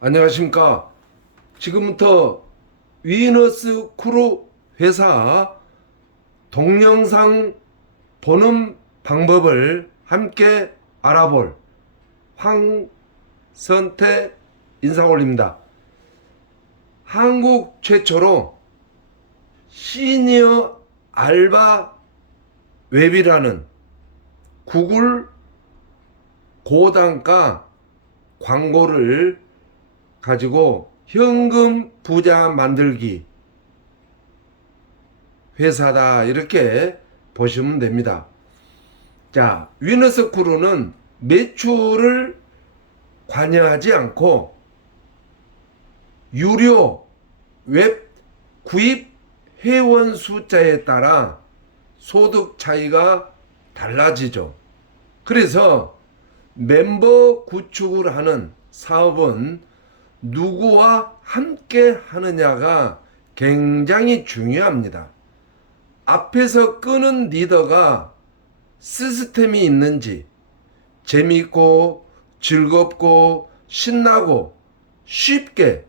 안녕하십니까. 지금부터 위너스 크루 회사 동영상 보는 방법을 함께 알아볼 황선태 인사 올립니다. 한국 최초로 시니어 알바 웹이라는 구글 고단가 광고를 가지고 현금 부자 만들기 회사다, 이렇게 보시면 됩니다. 자, 위너스 크루는 매출을 관여하지 않고 유료 웹 구입 회원 숫자에 따라 소득 차이가 달라지죠. 그래서 멤버 구축을 하는 사업은 누구와 함께 하느냐가 굉장히 중요합니다. 앞에서 끄는 리더가 시스템이 있는지, 재미있고 즐겁고 신나고 쉽게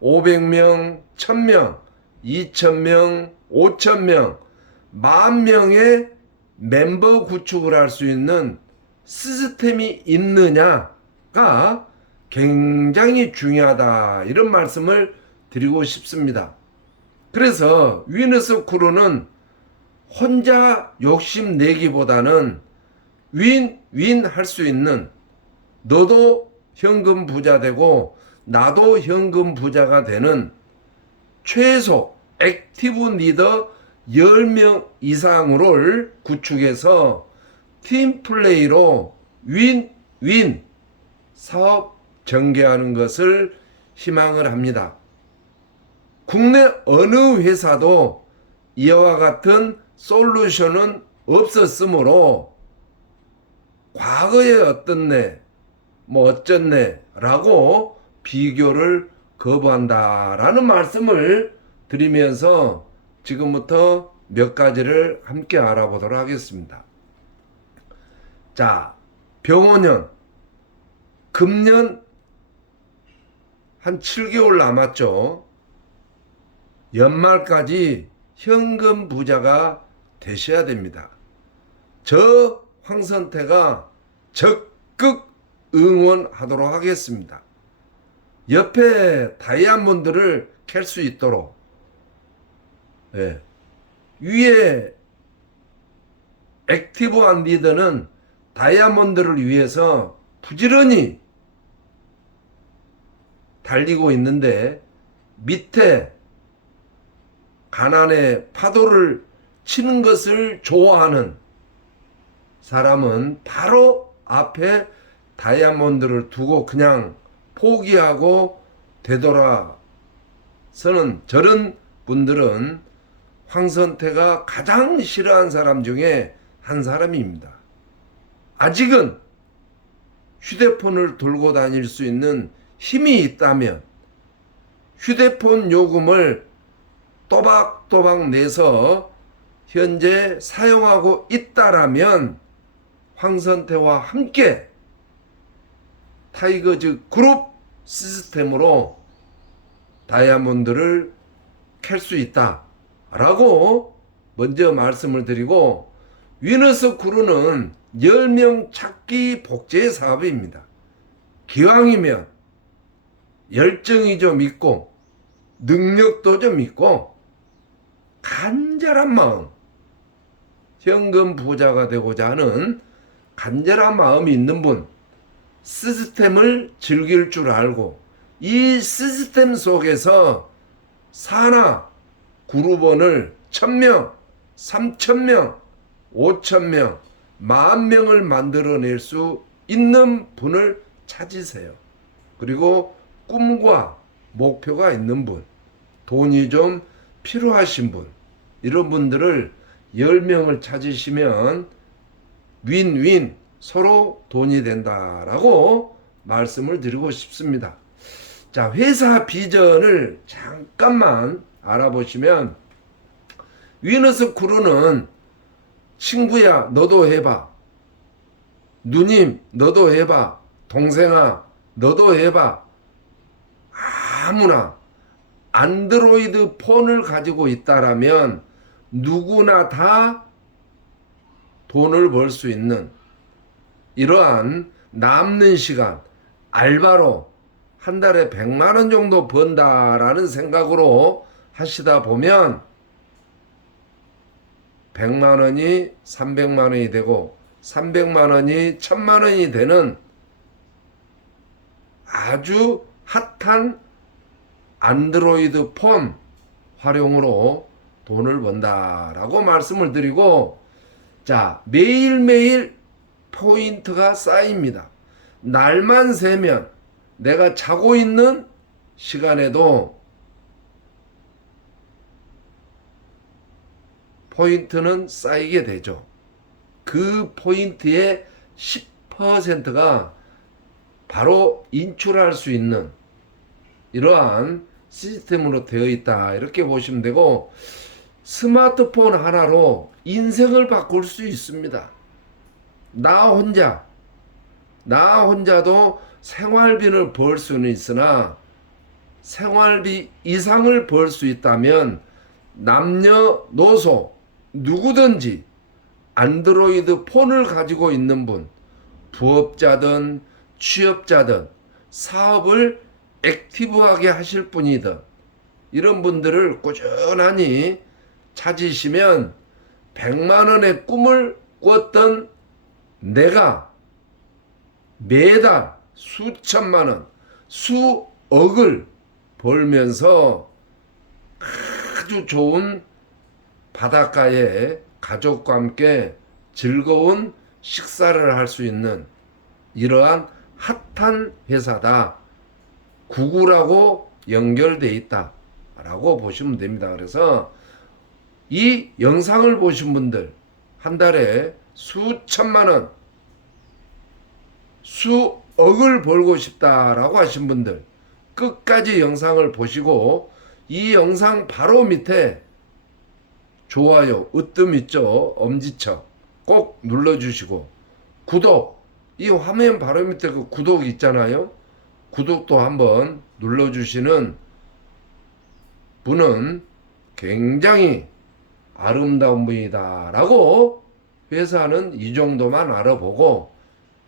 500명, 1000명, 2000명, 5000명, 10,000명의 멤버 구축을 할 수 있는 시스템이 있느냐가 굉장히 중요하다, 이런 말씀을 드리고 싶습니다. 그래서 위너스 크루는 혼자 욕심내기보다는 윈윈 할 수 있는, 너도 현금 부자 되고 나도 현금 부자가 되는 최소 액티브 리더 10명 이상을 구축해서 팀플레이로 윈윈 사업 전개하는 것을 희망을 합니다. 국내 어느 회사도 이와 같은 솔루션은 없었으므로 과거에 어떻네, 뭐 어쩌네 라고 비교를 거부한다라는 말씀을 드리면서 지금부터 몇 가지를 함께 알아보도록 하겠습니다. 자, 병원년 금년 한 7개월 남았죠. 연말까지 현금 부자가 되셔야 됩니다. 저 황선태가 적극 응원하도록 하겠습니다. 옆에 다이아몬드를 캘 수 있도록, 위에 액티브한 리더는 다이아몬드를 위해서 부지런히 달리고 있는데, 밑에 가난의 파도를 치는 것을 좋아하는 사람은 바로 앞에 다이아몬드를 두고 그냥 포기하고 되돌아서는, 저런 분들은 황선태가 가장 싫어하는 사람 중에 한 사람입니다. 아직은 휴대폰을 들고 다닐 수 있는 힘이 있다면, 휴대폰 요금을 또박또박 내서 현재 사용하고 있다라면 황선태와 함께 타이거즈 그룹 시스템으로 다이아몬드를 캘 수 있다라고 먼저 말씀을 드리고, 위너스 크루는 10명 찾기 복제 사업입니다. 기왕이면 열정이 좀 있고 능력도 좀 있고 간절한 마음, 현금 부자가 되고자 하는 간절한 마음이 있는 분, 시스템을 즐길 줄 알고 이 시스템 속에서 사나 그룹원을 1000명, 3000명, 5000명, 10,000명을 만들어낼 수 있는 분을 찾으세요. 그리고 꿈과 목표가 있는 분, 돈이 좀 필요하신 분, 이런 분들을 10명을 찾으시면 윈윈, 서로 돈이 된다라고 말씀을 드리고 싶습니다. 자, 회사 비전을 잠깐만 알아보시면, 위너스 크루는 친구야 너도 해봐, 누님 너도 해봐, 동생아 너도 해봐, 아무나 안드로이드 폰을 가지고 있다라면 누구나 다 돈을 벌 수 있는 이러한 남는 시간, 알바로 한 달에 100만 원 정도 번다라는 생각으로 하시다 보면 100만 원이 300만 원이 되고 300만 원이 1000만 원이 되는 아주 핫한 안드로이드 폰 활용으로 돈을 번다라고 말씀을 드리고, 자, 매일매일 포인트가 쌓입니다. 날만 새면 내가 자고 있는 시간에도 포인트는 쌓이게 되죠. 그 포인트의 10%가 바로 인출할 수 있는 이러한 시스템으로 되어 있다, 이렇게 보시면 되고, 스마트폰 하나로 인생을 바꿀 수 있습니다. 나 혼자도 생활비를 벌 수는 있으나 생활비 이상을 벌 수 있다면 남녀노소 누구든지 안드로이드 폰을 가지고 있는 분, 부업자든 취업자든 사업을 액티브하게 하실 분이든 이런 분들을 꾸준하니 찾으시면 100만 원의 꿈을 꿨던 내가 매달 수천만 원, 수억을 벌면서 아주 좋은 바닷가에 가족과 함께 즐거운 식사를 할 수 있는 이러한 핫한 회사다. 구글하고 연결되어 있다라고 보시면 됩니다. 그래서 이 영상을 보신 분들, 한 달에 수천만 원, 수억을 벌고 싶다라고 하신 분들, 끝까지 영상을 보시고 이 영상 바로 밑에 좋아요, 으뜸 있죠? 엄지척 꼭 눌러주시고, 구독, 이 화면 바로 밑에 그 구독 있잖아요. 구독도 한번 눌러주시는 분은 굉장히 아름다운 분이다 라고 회사는 이 정도만 알아보고,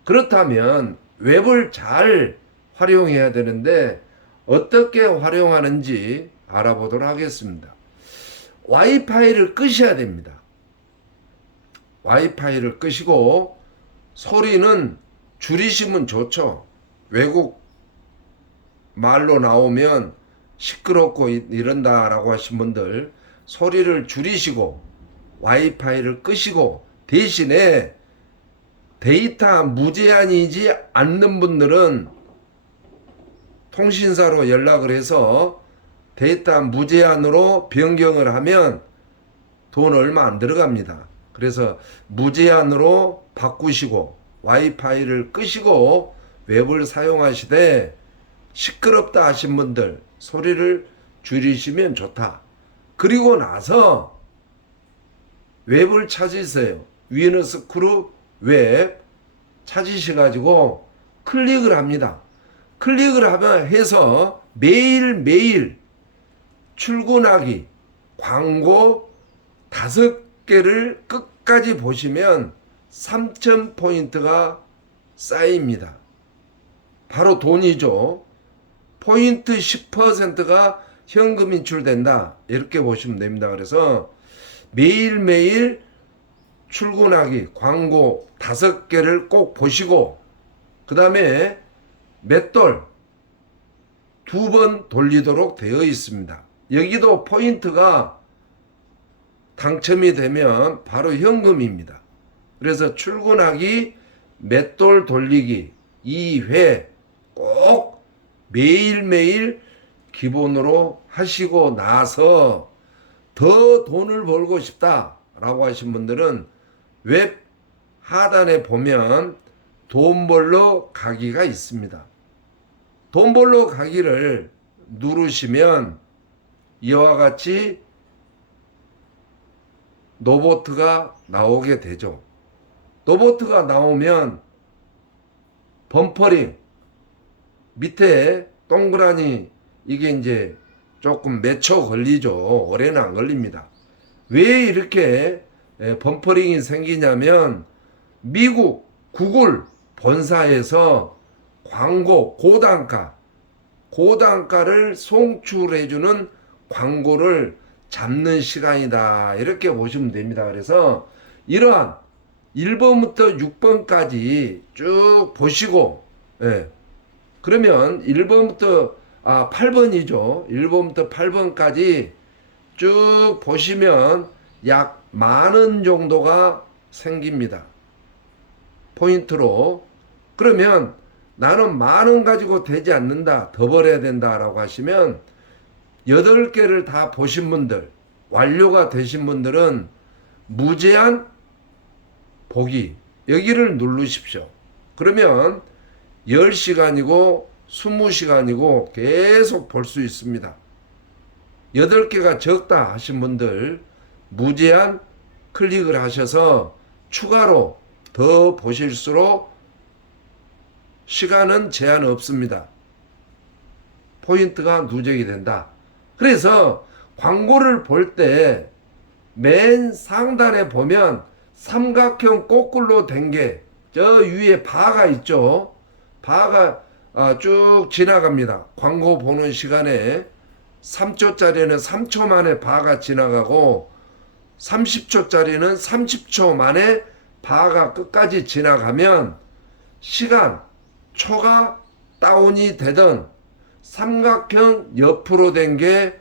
그렇다면 웹을 잘 활용해야 되는데 어떻게 활용하는지 알아보도록 하겠습니다. 와이파이를 끄셔야 됩니다. 와이파이를 끄시고 소리는 줄이시면 좋죠. 외국 말로 나오면 시끄럽고 이런다라고 하신 분들 소리를 줄이시고 와이파이를 끄시고, 대신에 데이터 무제한이지 않는 분들은 통신사로 연락을 해서 데이터 무제한으로 변경을 하면 돈 얼마 안 들어갑니다. 그래서 무제한으로 바꾸시고 와이파이를 끄시고 웹을 사용하시되, 시끄럽다 하신 분들 소리를 줄이시면 좋다. 그리고 나서 웹을 찾으세요. 위너스크루 웹 찾으셔가지고 클릭을 합니다. 클릭을 하면 해서 매일매일 출근하기 광고 5개를 끝까지 보시면 3,000포인트가 쌓입니다. 바로 돈이죠. 포인트 10%가 현금 인출된다, 이렇게 보시면 됩니다. 그래서 매일매일 출근하기 광고 5개를 꼭 보시고, 그 다음에 맷돌 2번 돌리도록 되어 있습니다. 여기도 포인트가 당첨이 되면 바로 현금입니다. 그래서 출근하기 맷돌 돌리기 2회 꼭 매일매일 기본으로 하시고 나서 더 돈을 벌고 싶다라고 하신 분들은 웹 하단에 보면 돈 벌러 가기가 있습니다. 돈 벌러 가기를 누르시면 이와 같이 로봇가 나오게 되죠. 로봇가 나오면 범퍼링 밑에 동그라미 이게 이제 조금 몇 초 걸리죠. 오래는 안 걸립니다. 왜 이렇게 범퍼링이 생기냐면 미국 구글 본사에서 광고 고단가를 송출해주는 광고를 잡는 시간이다. 이렇게 보시면 됩니다. 그래서 이러한 1번부터 6번까지 쭉 보시고, 그러면 8번이죠. 1번부터 8번까지 쭉 보시면 약 10,000원 정도가 생깁니다. 포인트로. 그러면 나는 10,000원 가지고 되지 않는다, 더 벌어야 된다라고 하시면 8개를 다 보신 분들, 완료가 되신 분들은 무제한 보기 여기를 누르십시오. 그러면 10시간이고 20시간이고 계속 볼 수 있습니다. 8개가 적다 하신 분들 무제한 클릭을 하셔서 추가로 더 보실수록 시간은 제한 없습니다. 포인트가 누적이 된다. 그래서 광고를 볼 때 맨 상단에 보면 삼각형 거꾸로 된 게 저 위에 바가 있죠. 바가 쭉 지나갑니다. 광고 보는 시간에 3초짜리는 3초 만에 바가 지나가고 30초짜리는 30초 만에 바가 끝까지 지나가면 시간, 초가 다운이 되던 삼각형 옆으로 된 게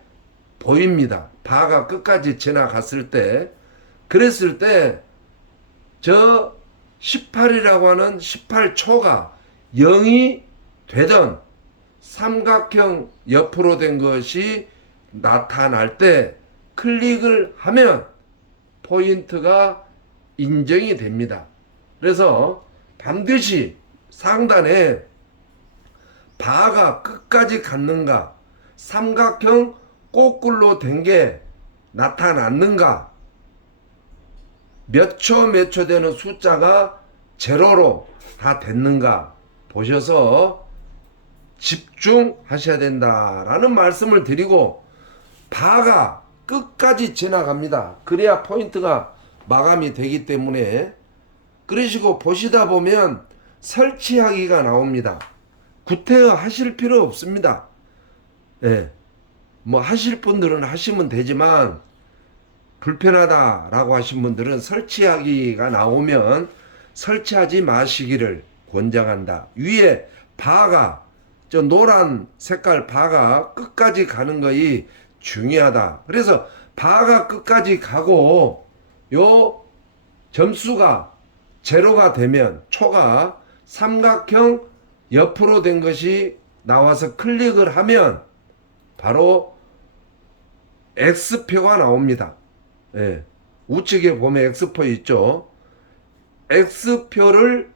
보입니다. 바가 끝까지 지나갔을 때, 그랬을 때 저 18이라고 하는 18초가 0이 되던 삼각형 옆으로 된 것이 나타날 때 클릭을 하면 포인트가 인정이 됩니다. 그래서 반드시 상단에 바가 끝까지 갔는가, 삼각형 거꾸로 된 게 나타났는가, 몇 초 되는 숫자가 제로로 다 됐는가 보셔서 집중하셔야 된다라는 말씀을 드리고, 바가 끝까지 지나갑니다. 그래야 포인트가 마감이 되기 때문에. 그러시고 보시다 보면 설치하기가 나옵니다. 구태여 하실 필요 없습니다. 뭐 하실 분들은 하시면 되지만 불편하다라고 하신 분들은 설치하기가 나오면 설치하지 마시기를 권장한다. 위에 바가, 저 노란 색깔 바가 끝까지 가는 것이 중요하다. 그래서 바가 끝까지 가고 요 점수가 제로가 되면, 초가 삼각형 옆으로 된 것이 나와서 클릭을 하면 바로 X표가 나옵니다. 우측에 보면 X표 있죠. X표를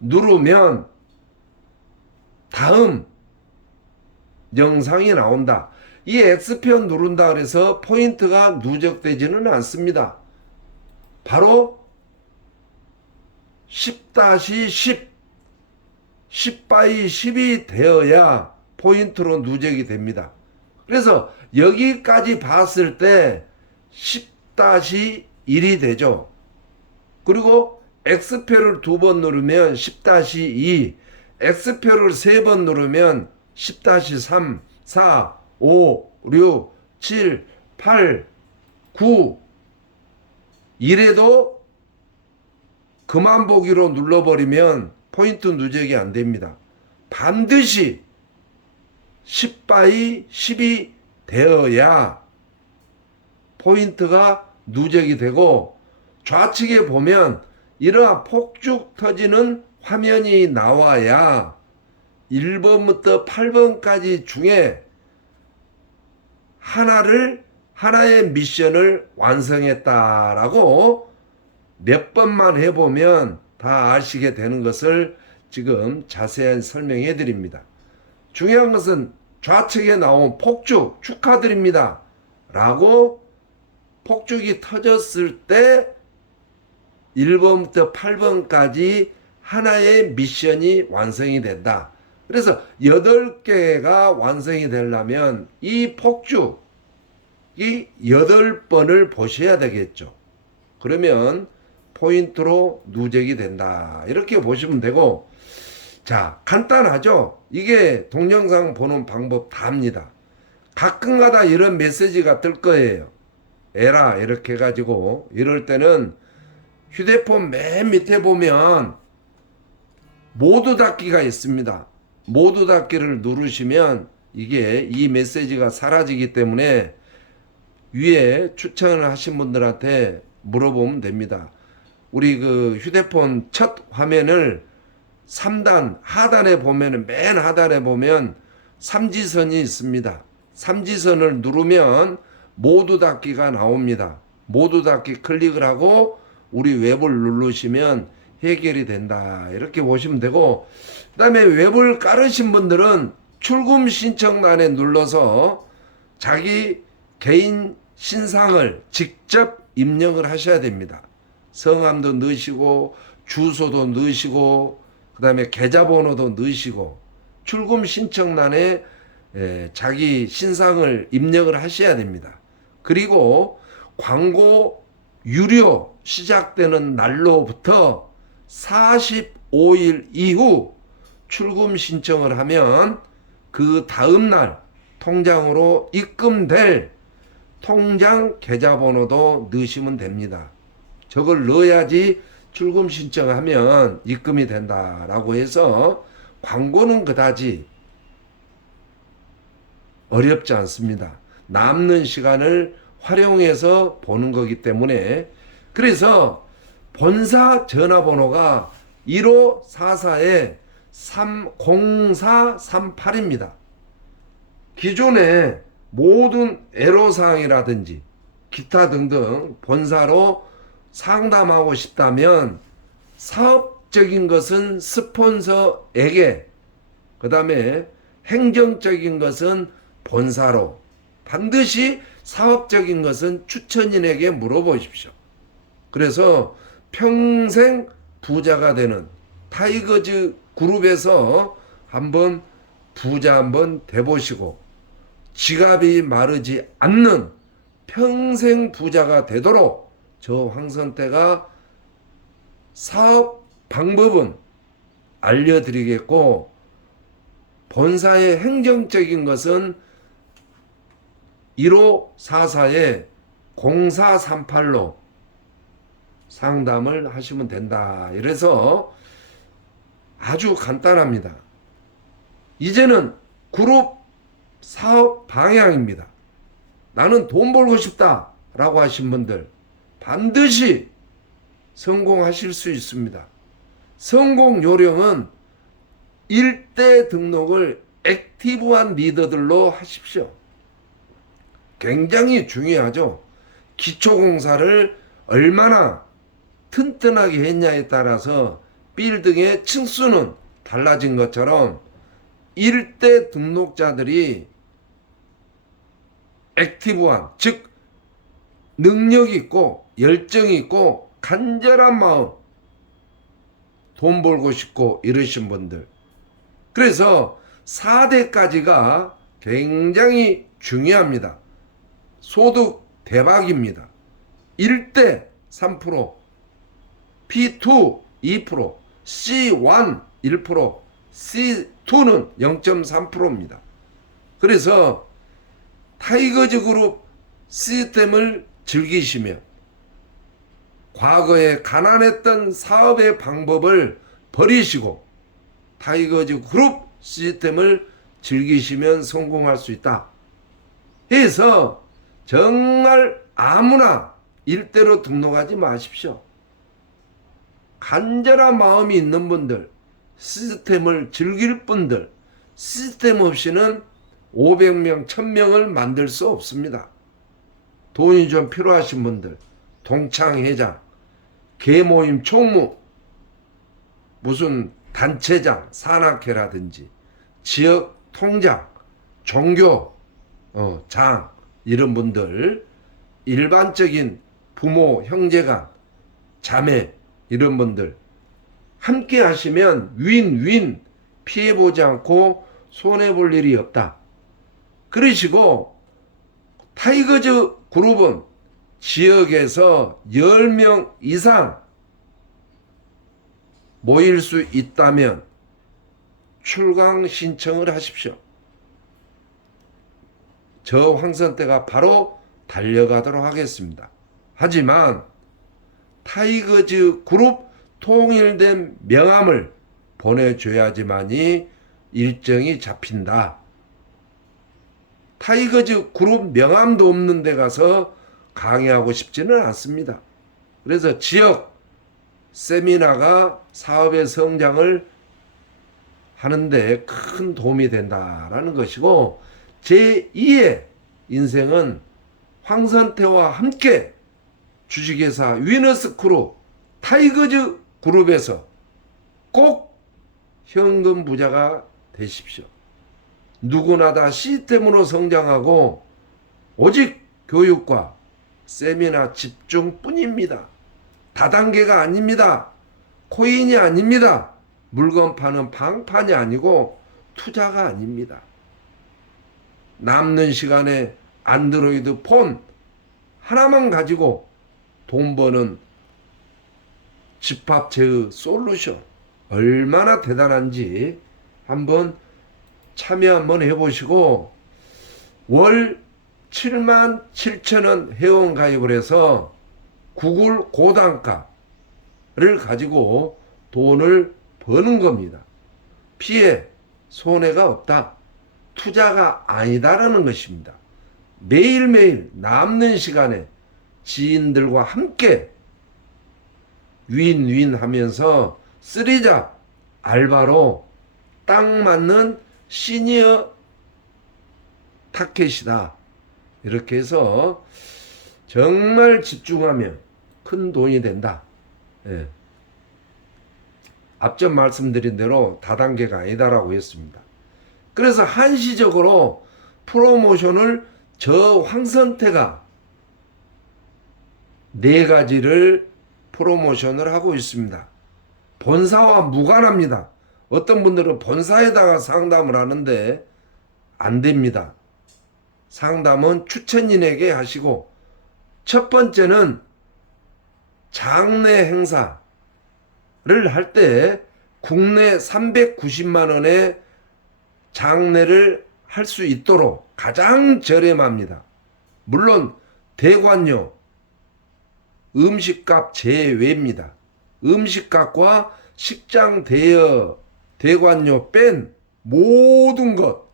누르면 다음 영상이 나온다. 이 X표 누른다 그래서 포인트가 누적되지는 않습니다. 바로 10-10, 10/10이 되어야 포인트로 누적이 됩니다. 그래서 여기까지 봤을 때 10-1이 되죠. 그리고 X표를 2번 누르면 10-2, X표를 3번 누르면 10-3, 4, 5, 6, 7, 8, 9. 이래도 그만 보기로 눌러버리면 포인트 누적이 안 됩니다. 반드시 10/10이 되어야 포인트가 누적이 되고, 좌측에 보면 이러한 폭죽 터지는 화면이 나와야 1번부터 8번까지 중에 하나의 미션을 완성했다라고 몇 번만 해보면 다 아시게 되는 것을 지금 자세히 설명해 드립니다. 중요한 것은 좌측에 나온 폭죽 축하드립니다 라고 폭죽이 터졌을 때 1번부터 8번까지 하나의 미션이 완성이 된다. 그래서 8개가 완성이 되려면 이 폭죽이 8번을 보셔야 되겠죠. 그러면 포인트로 누적이 된다. 이렇게 보시면 되고, 자, 간단하죠? 이게 동영상 보는 방법 다입니다. 가끔가다 이런 메시지가 뜰 거예요. 에라 이렇게 해가지고 이럴 때는 휴대폰 맨 밑에 보면 모두 닫기가 있습니다. 모두 닫기를 누르시면 이게 이 메시지가 사라지기 때문에 위에 추천을 하신 분들한테 물어보면 됩니다. 우리 그 휴대폰 첫 화면을 3단 하단에 보면은 맨 하단에 보면 삼지선이 있습니다. 삼지선을 누르면 모두 닫기가 나옵니다. 모두 닫기 클릭을 하고 우리 웹을 누르시면 해결이 된다. 이렇게 보시면 되고, 그 다음에 웹을 깔으신 분들은 출금 신청란에 눌러서 자기 개인 신상을 직접 입력을 하셔야 됩니다. 성함도 넣으시고 주소도 넣으시고 그 다음에 계좌번호도 넣으시고 출금 신청란에 자기 신상을 입력을 하셔야 됩니다. 그리고 광고 유료 시작되는 날로부터 45일 이후 출금 신청을 하면 그 다음날 통장으로 입금될 통장 계좌번호도 넣으시면 됩니다. 저걸 넣어야지 출금 신청하면 입금이 된다라고 해서 광고는 그다지 어렵지 않습니다. 남는 시간을 활용해서 보는 거기 때문에. 그래서 본사 전화번호가 1544-0438입니다. 기존에 모든 애로사항이라든지 기타 등등 본사로 상담하고 싶다면 사업적인 것은 스폰서에게, 그 다음에 행정적인 것은 본사로, 반드시 사업적인 것은 추천인에게 물어보십시오. 그래서 평생 부자가 되는 타이거즈 그룹에서 한번 부자 한번 돼보시고 지갑이 마르지 않는 평생 부자가 되도록 저 황선태가 사업 방법은 알려드리겠고, 본사의 행정적인 것은 1544-0438로 상담을 하시면 된다. 이래서 아주 간단합니다. 이제는 그룹 사업 방향입니다. 나는 돈 벌고 싶다 라고 하신 분들 반드시 성공하실 수 있습니다. 성공 요령은 1대 등록을 액티브한 리더들로 하십시오. 굉장히 중요하죠. 기초공사를 얼마나 튼튼하게 했냐에 따라서 빌딩의 층수는 달라진 것처럼 1대 등록자들이 액티브한, 즉 능력 있고 열정이 있고 간절한 마음, 돈 벌고 싶고 이러신 분들, 그래서 4대까지가 굉장히 중요합니다. 소득 대박입니다. 1대 3%, P2 2%, C1 1%, C2는 0.3%입니다. 그래서 타이거즈 그룹 시스템을 즐기시며 과거에 가난했던 사업의 방법을 버리시고 타이거즈 그룹 시스템을 즐기시면 성공할 수 있다 해서 정말 아무나 일대로 등록하지 마십시오. 간절한 마음이 있는 분들, 시스템을 즐길 분들, 시스템 없이는 500명, 1000명을 만들 수 없습니다. 돈이 좀 필요하신 분들, 동창회장, 계모임 총무, 무슨 단체장, 산악회라든지 지역 통장, 종교 장, 이런 분들, 일반적인 부모, 형제간, 자매 이런 분들 함께 하시면 윈윈 피해보지 않고 손해볼 일이 없다. 그러시고 타이거즈 그룹은 지역에서 10명 이상 모일 수 있다면 출강 신청을 하십시오. 저 황선태가 바로 달려가도록 하겠습니다. 하지만 타이거즈 그룹 통일된 명함을 보내줘야지만이 일정이 잡힌다. 타이거즈 그룹 명함도 없는 데 가서 강의하고 싶지는 않습니다. 그래서 지역 세미나가 사업의 성장을 하는데 큰 도움이 된다라는 것이고, 제2의 인생은 황선태와 함께 주식회사 위너스그룹 타이거즈 그룹에서 꼭 현금 부자가 되십시오. 누구나 다 시스템으로 성장하고 오직 교육과 세미나 집중뿐입니다. 다단계가 아닙니다. 코인이 아닙니다. 물건 파는 방판이 아니고 투자가 아닙니다. 남는 시간에 안드로이드 폰 하나만 가지고 돈 버는 집합 제휴 솔루션 얼마나 대단한지 한번 참여 한번 해보시고, 월 77,000원 회원 가입을 해서 구글 고단가를 가지고 돈을 버는 겁니다. 피해 손해가 없다. 투자가 아니다라는 것입니다. 매일매일 남는 시간에 지인들과 함께 윈윈 하면서 쓰리잡 알바로 딱 맞는 시니어 타켓이다. 이렇게 해서 정말 집중하면 큰 돈이 된다. 예. 앞전 말씀드린 대로 다단계가 아니다라고 했습니다. 그래서 한시적으로 프로모션을 저 황선태가 4가지를 프로모션을 하고 있습니다. 본사와 무관합니다. 어떤 분들은 본사에다가 상담을 하는데 안 됩니다. 상담은 추천인에게 하시고, 첫 번째는 장내 행사를 할 때 국내 390만 원의 장례를 할 수 있도록 가장 저렴합니다. 물론 대관료, 음식값 제외입니다. 음식값과 식장 대여, 대관료 뺀 모든 것,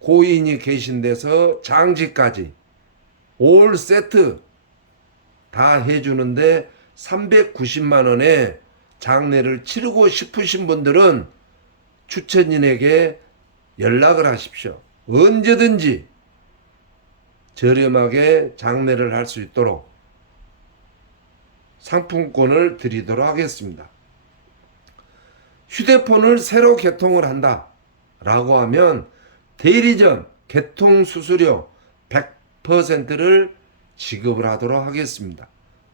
고인이 계신 데서 장지까지 올 세트 다 해주는데 390만 원에 장례를 치르고 싶으신 분들은 추천인에게 연락을 하십시오. 언제든지 저렴하게 장례를 할 수 있도록 상품권을 드리도록 하겠습니다. 휴대폰을 새로 개통을 한다 라고 하면 대리점 개통 수수료 100%를 지급을 하도록 하겠습니다.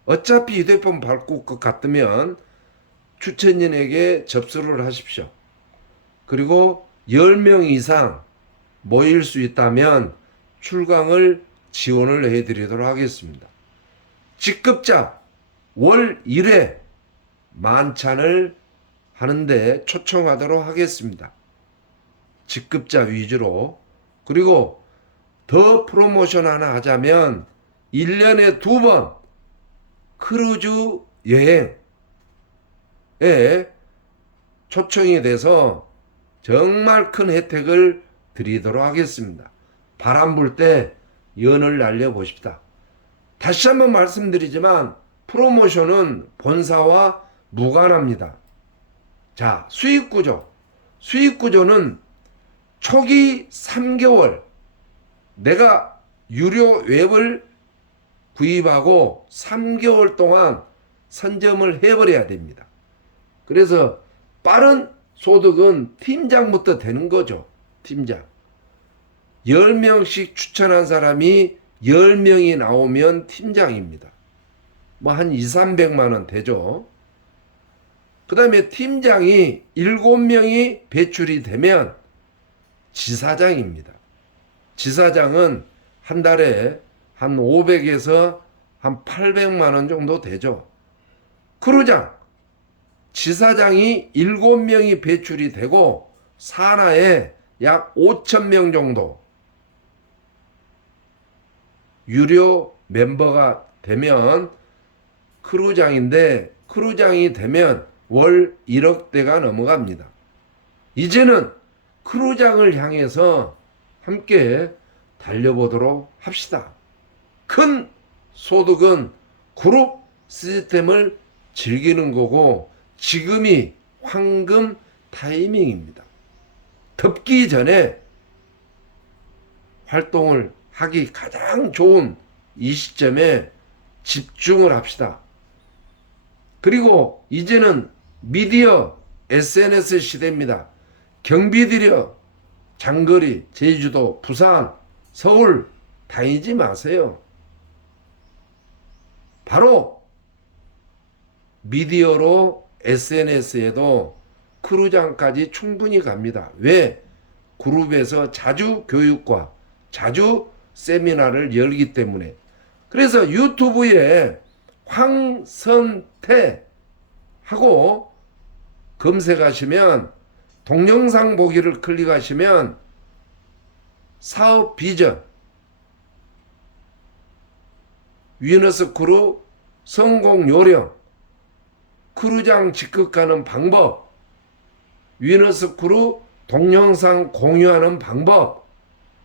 어차피 휴대폰 바꿀 것 같으면 추천인에게 접수를 하십시오. 그리고 10명 이상 모일 수 있다면 출강을 지원을 해드리도록 하겠습니다. 직급자 월 1회 만찬을 하는데 초청하도록 하겠습니다. 직급자 위주로. 그리고 더 프로모션 하나 하자면 1년에 2번 크루즈 여행에 초청이 돼서 정말 큰 혜택을 드리도록 하겠습니다. 바람 불 때 연을 날려보십시다. 다시 한번 말씀드리지만 프로모션은 본사와 무관합니다. 자, 수익구조. 수익구조는 초기 3개월 내가 유료 웹을 구입하고 3개월 동안 선점을 해버려야 됩니다. 그래서 빠른 소득은 팀장부터 되는 거죠. 팀장. 10명씩 추천한 사람이 10명이 나오면 팀장입니다. 뭐 한 200~300만 원 되죠. 그 다음에 팀장이 7명이 배출이 되면 지사장입니다. 지사장은 한 달에 한 500에서 한 800만 원 정도 되죠. 크루장, 지사장이 7명이 배출이 되고 산하에 약 5천 명 정도 유료 멤버가 되면 크루장인데, 크루장이 되면 월 1억대가 넘어갑니다. 이제는 크루장을 향해서 함께 달려보도록 합시다. 큰 소득은 그룹 시스템을 즐기는 거고 지금이 황금 타이밍입니다. 덥기 전에 활동을 하기 가장 좋은 이 시점에 집중을 합시다. 그리고 이제는 미디어 SNS 시대입니다. 경비 들여 장거리, 제주도, 부산, 서울 다니지 마세요. 바로 미디어로 SNS에도 크루장까지 충분히 갑니다. 왜? 그룹에서 자주 교육과 자주 세미나를 열기 때문에. 그래서 유튜브에 황선태 하고 검색하시면 동영상 보기를 클릭하시면 사업 비전, 위너스 크루 성공 요령, 크루장 직급 가는 방법, 위너스 크루 동영상 공유하는 방법,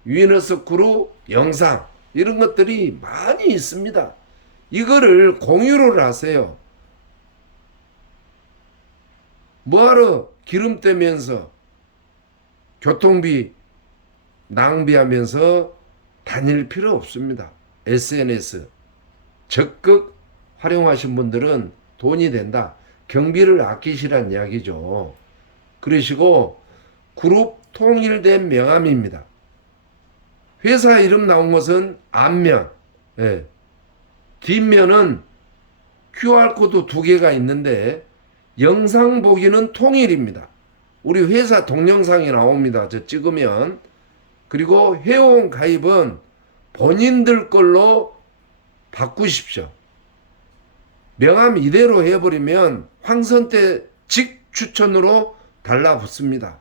위너스 크루 영상, 이런 것들이 많이 있습니다. 이거를 공유를 하세요. 뭐하러 기름 떼면서 교통비 낭비하면서 다닐 필요 없습니다. SNS 적극 활용하신 분들은 돈이 된다. 경비를 아끼시란 이야기죠. 그러시고 그룹 통일된 명함입니다. 회사 이름 나온 것은 앞면, 예. 뒷면은 QR코드 2개가 있는데 영상 보기는 통일입니다. 우리 회사 동영상이 나옵니다. 저 찍으면. 그리고 회원 가입은 본인들 걸로 바꾸십시오. 명함 이대로 해버리면 황선태 직 추천으로 달라붙습니다.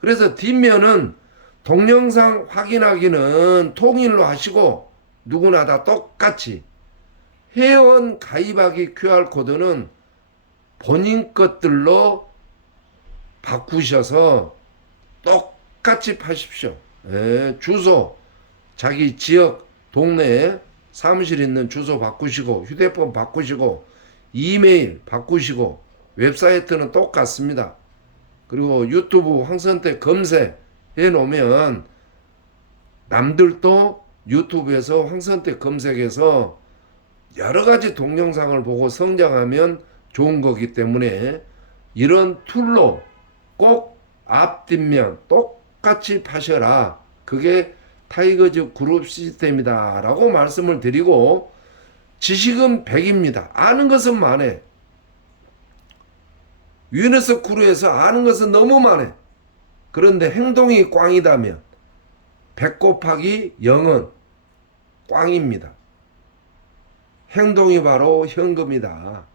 그래서 뒷면은 동영상 확인하기는 통일로 하시고 누구나 다 똑같이, 회원 가입하기 QR코드는 본인 것들로 바꾸셔서 똑같이 파십시오. 예, 주소, 자기 지역, 동네에 사무실 있는 주소 바꾸시고, 휴대폰 바꾸시고, 이메일 바꾸시고, 웹사이트는 똑같습니다. 그리고 유튜브 황선태 검색해 놓으면 남들도 유튜브에서 황선태 검색해서 여러 가지 동영상을 보고 성장하면 좋은 거기 때문에 이런 툴로 꼭 앞뒷면 똑같이 파셔라. 그게 타이거즈 그룹 시스템이다 라고 말씀을 드리고, 지식은 100입니다. 아는 것은 많아. 위너스 크루에서 아는 것은 너무 많아. 그런데 행동이 꽝이다면 100 곱하기 0은 꽝입니다. 행동이 바로 현금이다.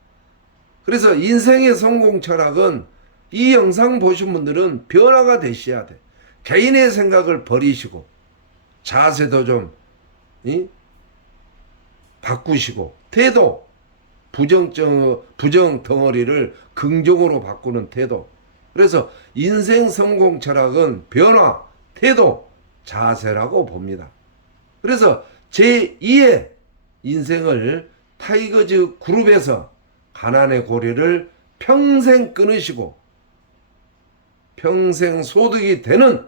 그래서 인생의 성공 철학은 이 영상 보신 분들은 변화가 되셔야 돼. 개인의 생각을 버리시고 자세도 좀 바꾸시고 태도, 부정 덩어리를 긍정으로 바꾸는 태도. 그래서 인생 성공 철학은 변화, 태도, 자세라고 봅니다. 그래서 제2의 인생을 타이거즈 그룹에서 가난의 고리를 평생 끊으시고 평생 소득이 되는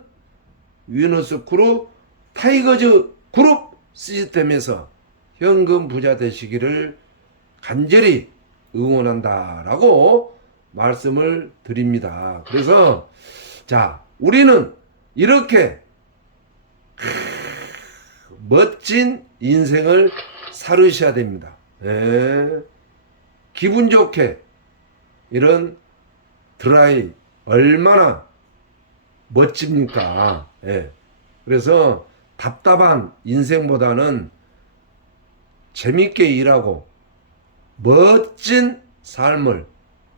위너스 크루 타이거즈 그룹 시스템에서 현금 부자 되시기를 간절히 응원한다라고 말씀을 드립니다. 그래서 자, 우리는 이렇게 멋진 인생을 살으셔야 됩니다. 예. 기분 좋게 이런 드라이 얼마나 멋집니까? 예. 그래서 답답한 인생보다는 재밌게 일하고 멋진 삶을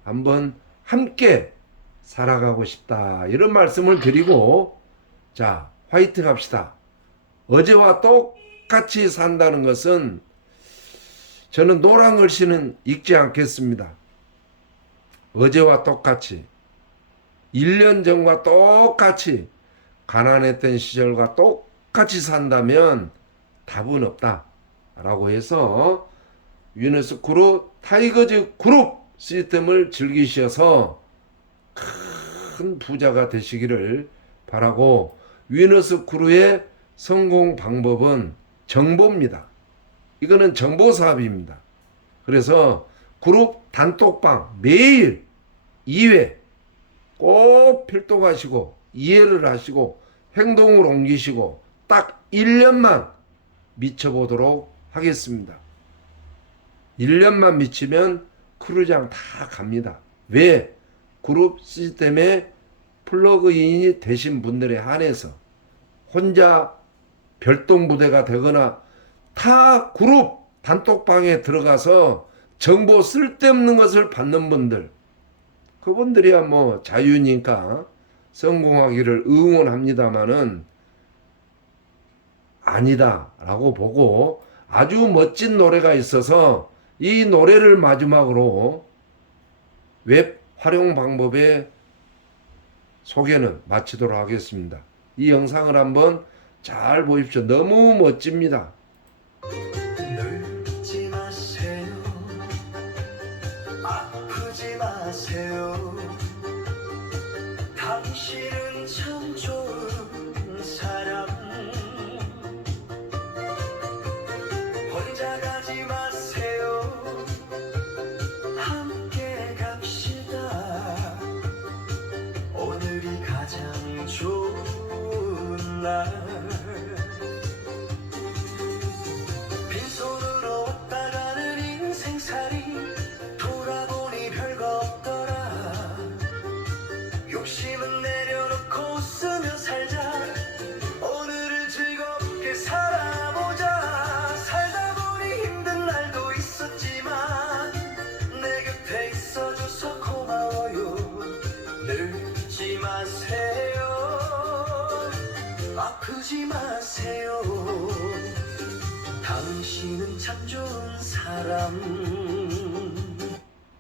한번 함께 살아가고 싶다. 이런 말씀을 드리고, 자, 화이팅 합시다. 어제와 똑같이 산다는 것은 저는 노란 글씨는 읽지 않겠습니다. 어제와 똑같이 1년 전과 똑같이 가난했던 시절과 똑같이 산다면 답은 없다 라고 해서 위너스 그룹 타이거즈 그룹 시스템을 즐기셔서 큰 부자가 되시기를 바라고, 위너스 그룹의 성공 방법은 정보입니다. 이거는 정보 사업입니다. 그래서 그룹 단톡방 매일 2회 꼭 필독하시고 이해를 하시고 행동을 옮기시고 딱 1년만 미쳐보도록 하겠습니다. 1년만 미치면 크루장 다 갑니다. 왜? 그룹 시스템에 플러그인이 되신 분들에 한해서 혼자 별똥부대가 되거나 타 그룹 단톡방에 들어가서 정보 쓸데없는 것을 받는 분들, 그분들이야 뭐 자유니까 성공하기를 응원합니다마는 아니다라고 보고, 아주 멋진 노래가 있어서 이 노래를 마지막으로 웹 활용 방법의 소개는 마치도록 하겠습니다. 이 영상을 한번 잘 보십시오. 너무 멋집니다. 늙지 마세요. 아프지 마세요. 당신은 참 좋은 사람. 혼자 가지 마세요. 함께 갑시다. 오늘이 가장 좋은 날. 빈손으로 왔다 가는 인생살이 돌아보니 별거 없더라. 욕심은 내려놓고 웃으며 살자. 오늘을 즐겁게 살아보자. 살다 보니 힘든 날도 있었지만 내 곁에 있어줘서 고마워요. 늙지 마세요. 아프지 마세요. 당신은 참 좋은 사람.